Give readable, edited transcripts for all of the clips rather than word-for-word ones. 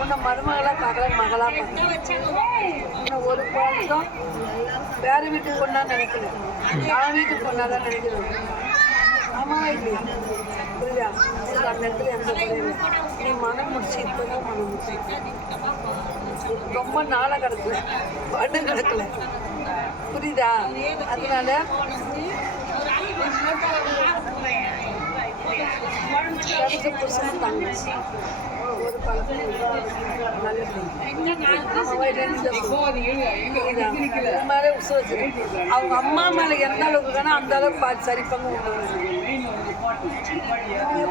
உன்னை மருமகளா பார்க்கல, மகளா பார்க்கல. ஒரு குழந்தைம் வேற வீட்டுக்கு பொண்ணா நினைக்கல, அவன் வீட்டுக்கு பொண்ணாதான் நினைக்கிறேன். ஆமாவா இல்லையா? புரியுதா? உங்களுக்கு அந்த இடத்துல எந்த குறையும் நீ மனம் முடிச்சு இப்பதான் மனம் முடிச்சு. ரொம்ப நாளாக கிடக்கல, பண்டு கிடக்கல. புரியுதா? அதனால கிடைச்ச புருஷனும் தங்கச்சி ஒரு பழக்கம் மேலே உசு வச்சு அவங்க அம்மா மேலே எந்த அளவுக்கு வேணா அந்த அளவுக்கு பார்த்து சரிப்பாங்க.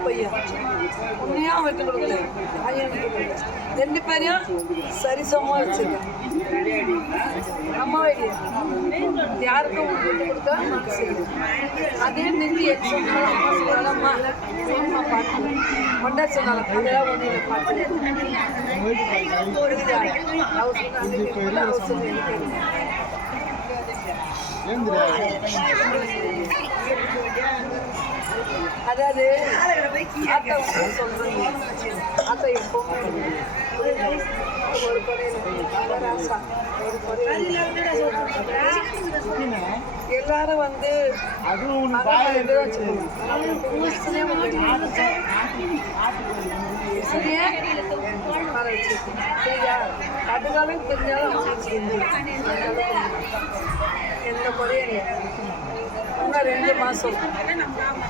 பையன் உண்மையாக விட்டு கொடுக்கல, பையன் விட்டு கொடுக்கல. ரெண்டு பேரையும் சரிசமமாக வச்சிருக்கேன். அம்மாவே இல்லையா? யாருக்கும் விட்டு கொடுத்தா மனசு அதே நெஞ்சு சொன்னாலும் அம்மா சொன்னாலம்மா அம்மா பார்த்து கொண்டா சொன்னாலும் அதெல்லாம் ஒன்றில் பார்த்து அதாவது அத்தை சொல்றேன். அத்தை எப்பவுமே ஒரு குறையில எல்லாரும் வந்து அதுக்காலும் தெரிஞ்சாலும் எந்த குறையும் இன்னும் 2 மாதம்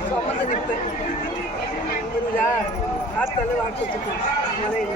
சுமந்து நிற்பேன். புரியுதா? ஆத்தால வாக்கு மறைய